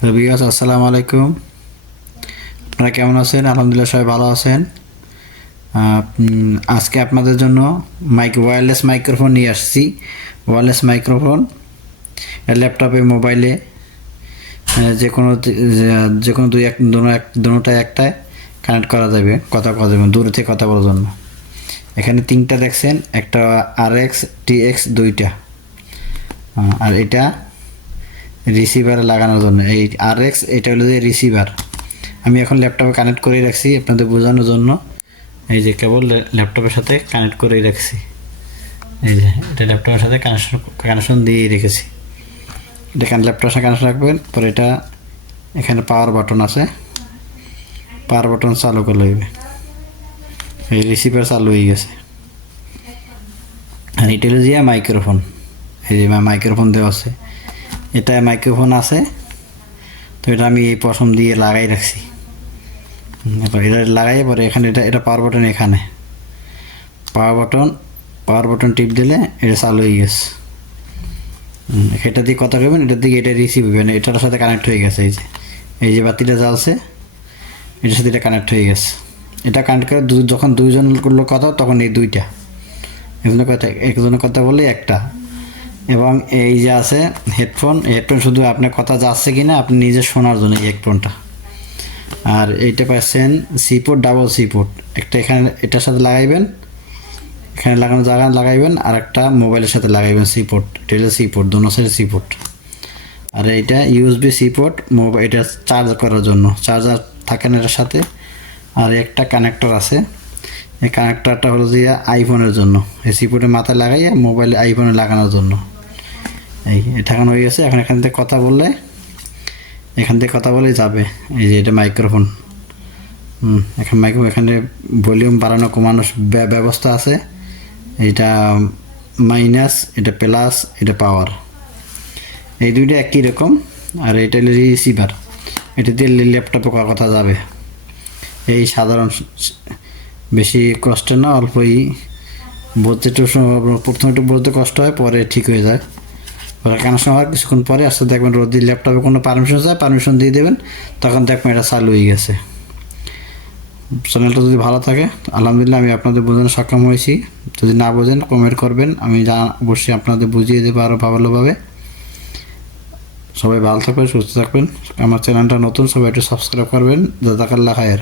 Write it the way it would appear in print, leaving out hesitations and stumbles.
Hello বিয়াস, আসসালামু আলাইকুম। আপনারা কেমন আছেন? আলহামদুলিল্লাহ সবাই ভালো আছেন। আজকে আপনাদের জন্য ওয়্যারলেস মাইক্রোফোন নিয়ে আসছি। ওয়্যারলেস মাইক্রোফোন ল্যাপটপে, মোবাইলে, যে কোনো দুটোটায় একটায় কানেক্ট করা যাবে, কথা কওয়া যাবে দূরে থেকে কথা বলার জন্য। এখানে তিনটা দেখছেন, একটা RX TX দুইটা, আর এটা রিসিভারে লাগানোর জন্য। এই RX এটা হলো যে রিসিভার। আমি এখন ল্যাপটপে কানেক্ট করেই রাখছি আপনাদের বোঝানোর জন্য। এই যে কেবল ল্যাপটপের সাথে কানেক্ট করেই রাখছি। এই যে এটা ল্যাপটপের সাথে কানেকশন দিয়ে রেখেছি। এটা ল্যাপটপের সাথে কানেকশন রাখবেন। পরে এটা এখানে পাওয়ার বাটন আছে, পাওয়ার বাটন চালু করে লাগবে। এই রিসিভার চালু হয়ে গেছে। আর এটা হলো যে মাইক্রোফোন। এই যে মাইক্রোফোন দেওয়া আছে, এটা মাইক্রোফোন আছে। তো এটা আমি এই প্রথম দিয়ে লাগাই রাখছি। এটা লাগাই পরে এখানে এটা পাওয়ার বাটন, এখানে পাওয়ার বাটন টিপ দিলে এটা চালু হয়ে গেছে। এটা দিয়ে কথা কইবেন, এটার দিকে এটা রিসিভ হইবে না, এটার সাথে কানেক্ট হয়ে গেছে। এই যে বাতিটা জ্বালছে, এটার সাথে এটা কানেক্ট হয়ে গেছে। এটা কানেক্ট করে যখন দুইজন করলো কথা, তখন এই দুইটা একজনের কথা বলে একটা। এবং এই যে আছে হেডফোন শুধু আপনার কথা যাচ্ছে কিনা আপনি নিজে শোনার জন্য এই হেডফোনটা। আর এইটা পাচ্ছেন সিপোর্ট, ডাবল সিপোর্ট। একটা এখানে এটার সাথে লাগাইবেন, এখানে লাগানো জায়গা লাগাইবেন, আর একটা মোবাইলের সাথে লাগাইবেন সিপোর্ট। এটা সিপোর্ট, দোনো সাইড সিপোর্ট। আর এইটা USB সিপোর্ট, মোবাইল এটা চার্জ করার জন্য, চার্জার থাকেন এটার সাথে। আর একটা কানেক্টর আছে, এই কানেক্টরটা হলো যে আইফোনের জন্য, এই সিপোর্টের মাথায় লাগাইয়া মোবাইলে আইফোনে লাগানোর জন্য। এটা এখন হয়ে গেছে। এখন এখান থেকে কথা বললেই যাবে। এই যে এটা মাইক্রোফোন। এখানে ভলিউম বাড়ানো কমানোর ব্যবস্থা আছে। এটা মাইনাস, এটা প্লাস, এটা পাওয়ার। এই দুইটা একই রকম। আর এটা হলো রিসিভার, এটা দিয়ে ল্যাপটপে কথা যাবে। এই সাধারণ, বেশি কষ্ট না, অল্পই বলতে একটু প্রথমে একটু বলতে কষ্ট হয়, পরে ঠিক হয়ে যায়। পরে কানেকশন হওয়ার কিছুক্ষণ পরে আসতে দেখবেন যদি ল্যাপটপে কোনো পারমিশন দিয়ে দেবেন, তখন দেখবেন এটা চালু হয়ে গেছে। চ্যানেলটা যদি ভালো থাকে, আলহামদুলিল্লাহ আমি আপনাদের বোঝানো সক্ষম হয়েছি। যদি না বোঝেন কমেন্ট করবেন, আমি অবশ্যই আপনাদের বুঝিয়ে দেবো আরও ভালোভাবে। সবাই ভালো থাকবেন, সুস্থ থাকবেন। আমার চ্যানেলটা নতুন, সবাই একটু সাবস্ক্রাইব করবেন। জাযাকাল্লাহ খায়ের।